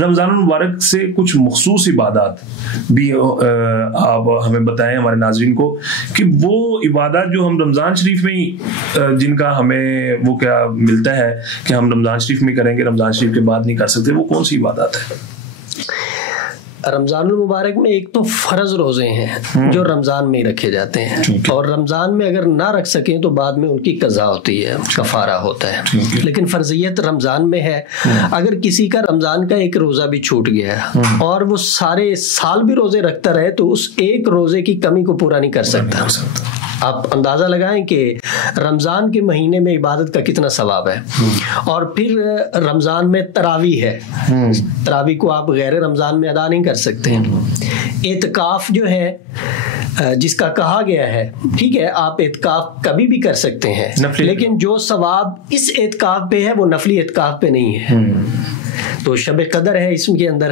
رمضان المبارک سے کچھ مخصوص عبادات بھی آپ ہمیں بتائیں ہمارے ناظرین کو کہ وہ عبادات جو ہم رمضان شریف میں ہی جن کا ہمیں وہ کیا ملتا ہے کہ ہم رمضان شریف میں کریں گے، رمضان شریف کے بعد نہیں کر سکتے، وہ کون سی عبادات ہے؟ رمضان المبارک میں ایک تو فرض روزے ہیں جو رمضان میں ہی رکھے جاتے ہیں، اور رمضان میں اگر نہ رکھ سکیں تو بعد میں ان کی قضا ہوتی ہے، کفارہ ہوتا ہے، لیکن فرضیت رمضان میں ہے۔ اگر کسی کا رمضان کا ایک روزہ بھی چھوٹ گیا ہے اور وہ سارے سال بھی روزے رکھتا رہے تو اس ایک روزے کی کمی کو پورا نہیں کر سکتا۔ آپ اندازہ لگائیں کہ رمضان کے مہینے میں عبادت کا کتنا ثواب ہے، اور پھر رمضان میں تراویح ہے، تراویح کو آپ غیر رمضان میں ادا نہیں کر سکتے۔ اعتکاف جو ہے جس کا کہا گیا ہے، ٹھیک ہے آپ اعتکاف کبھی بھی کر سکتے ہیں، لیکن جو ثواب اس اعتکاف پہ ہے وہ نفلی اعتکاف پہ نہیں ہے۔ تو شب قدر ہے اس کے اندر،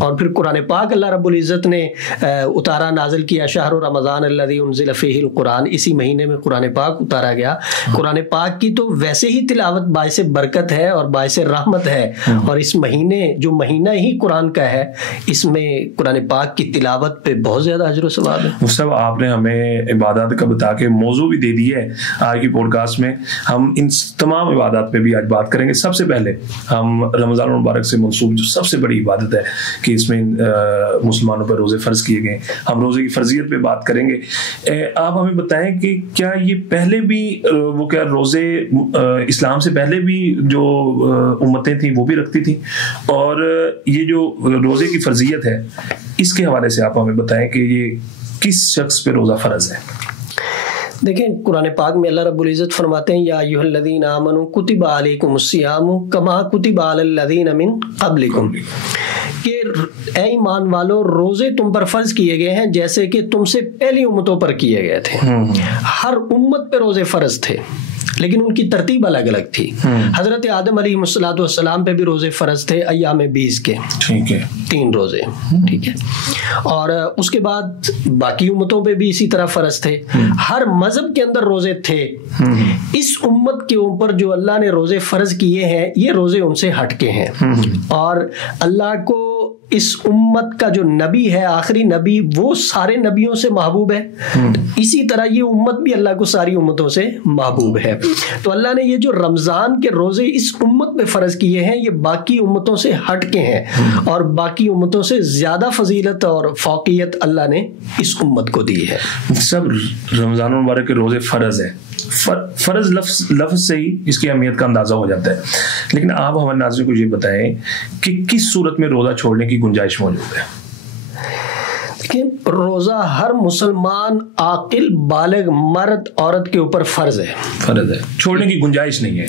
اور پھر قرآن پاک اللہ رب العزت نے اتارا، نازل کیا، شہر رمضان الذی انزل فیہ القرآن، اسی مہینے میں قرآن پاک اتارا گیا۔ قرآن پاک کی تو ویسے ہی تلاوت باعث برکت ہے اور باعث رحمت ہے، اور اس مہینے جو مہینہ ہی قرآن کا ہے اس میں قرآن پاک کی تلاوت پہ بہت زیادہ اجر و ثواب ہے۔ مصطفیٰ آپ نے ہمیں عبادات کا بتا کے موضوع بھی دے دی ہے آج کی پوڈ کاسٹ میں، ہم ان تمام عبادات پہ بھی آج بات کریں گے۔ سب سے پہلے ہم رمضان المبارک سے منسوب جو سب سے بڑی عبادت ہے کہ اس میں مسلمانوں پر روزے فرض کیے گئے، ہم روزے کی فرضیت پہ بات کریں گے۔ آپ ہمیں بتائیں کہ کیا یہ پہلے بھی وہ کیا روزے اسلام سے پہلے بھی جو امتیں تھیں وہ بھی رکھتی تھیں، اور یہ جو روزے کی فرضیت ہے اس کے حوالے سے آپ ہمیں بتائیں کہ یہ کس شخص پہ روزہ فرض ہے؟ دیکھیں قرآن پاک میں اللہ رب العزت فرماتے ہیں یا ایھا الذین آمنوا کتب علیکم الصیام کما کتب علی الذین من قبلکم، کہ اے ایمان والو روزے تم پر فرض کیے گئے ہیں جیسے کہ تم سے پہلی امتوں پر کیے گئے تھے۔ ہر امت پہ روزے فرض تھے لیکن ان کی ترتیب الگ الگ تھی۔ حضرت آدم علیہ السلام پہ بھی روزے فرض تھے ایام 20 کے، ٹھیک ہے 3 روزے، ٹھیک ہے، اور اس کے بعد باقی امتوں پہ بھی اسی طرح فرض تھے۔ ہر مذہب کے اندر روزے تھے۔ اس امت کے اوپر جو اللہ نے روزے فرض کیے ہیں یہ روزے ان سے ہٹ کے ہیں، اور اللہ کو اس امت کا جو نبی ہے آخری نبی وہ سارے نبیوں سے محبوب ہے، اسی طرح یہ امت بھی اللہ کو ساری امتوں سے محبوب ہے۔ تو اللہ نے یہ جو رمضان کے روزے اس امت پہ فرض کیے ہیں یہ باقی امتوں سے ہٹ کے ہیں، اور باقی امتوں سے زیادہ فضیلت اور فوقیت اللہ نے اس امت کو دی ہے۔ سب رمضان المبارک کے روزے فرض ہے، فرض لفظ سے ہی اس کی اہمیت کا اندازہ ہو جاتا ہے، لیکن آپ ہمارے ناظرین کو یہ بتائیں کہ کس صورت میں روزہ چھوڑنے کی گنجائش موجود ہے؟ دیکھیں روزہ ہر مسلمان عاقل بالغ مرد عورت کے اوپر فرض ہے، چھوڑنے کی گنجائش نہیں ہے۔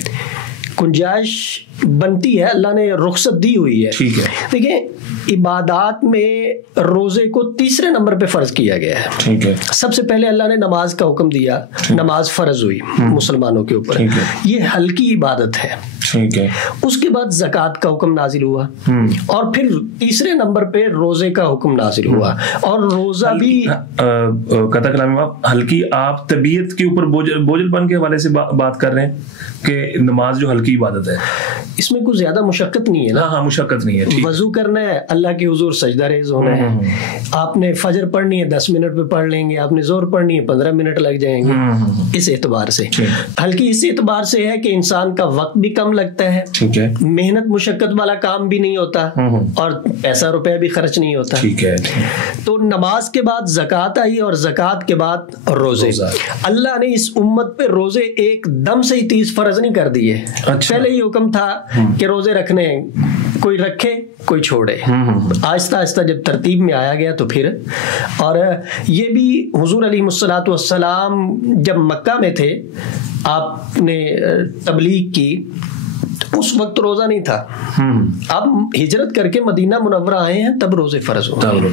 گنجائش بنتی ہے، اللہ نے رخصت دی ہوئی ہے، ٹھیک ہے۔ دیکھیں عبادات میں روزے کو تیسرے نمبر پہ فرض کیا گیا ہے، ٹھیک ہے۔ سب سے پہلے اللہ نے نماز کا حکم دیا، نماز فرض ہوئی مسلمانوں کے اوپر، یہ ہلکی عبادت ہے، ٹھیک ہے۔ اس کے بعد زکوٰۃ کا حکم نازل ہوا، اور پھر تیسرے نمبر پہ روزے کا حکم نازل ہوا، اور روزہ بھی قطع کلام ہلکی آپ طبیعت کے اوپر بوجھل پن کے حوالے سے بات کر رہے ہیں کہ نماز جو ہلکی عبادت ہے اس میں کوئی زیادہ مشقت نہیں ہے نا، ہاں مشقت نہیں ہے، وضو کرنا ہے اللہ کے حضور سجدہ ریز ہونا ہے، آپ نے فجر پڑھنی ہے 10 منٹ میں پڑھ لیں گے، آپ نے ظہر پڑھنی ہے 15 منٹ لگ جائیں گے، اس اعتبار سے ہلکی اس اعتبار سے ہے کہ انسان کا وقت بھی کم لگتا ہے، ٹھیک ہے، محنت مشقت والا کام بھی نہیں ہوتا، اور پیسہ روپے بھی خرچ نہیں ہوتا، ٹھیک ہے۔ تو نماز کے بعد زکوٰۃ آئی، اور زکوٰۃ کے بعد روزے۔ اللہ نے اس امت پہ روزے ایک دم سے ہی 30 فرض نہیں کر دیے، پہلے ہی حکم تھا کہ روزے رکھنے، کوئی رکھے کوئی چھوڑے، آہستہ آہستہ جب ترتیب میں آیا گیا تو پھر، اور یہ بھی حضور علیہ السلام جب مکہ میں تھے آپ نے تبلیغ کی اس وقت روزہ نہیں تھا، اب ہجرت کر کے مدینہ منورہ آئے ہیں تب روزے فرض ہوئے۔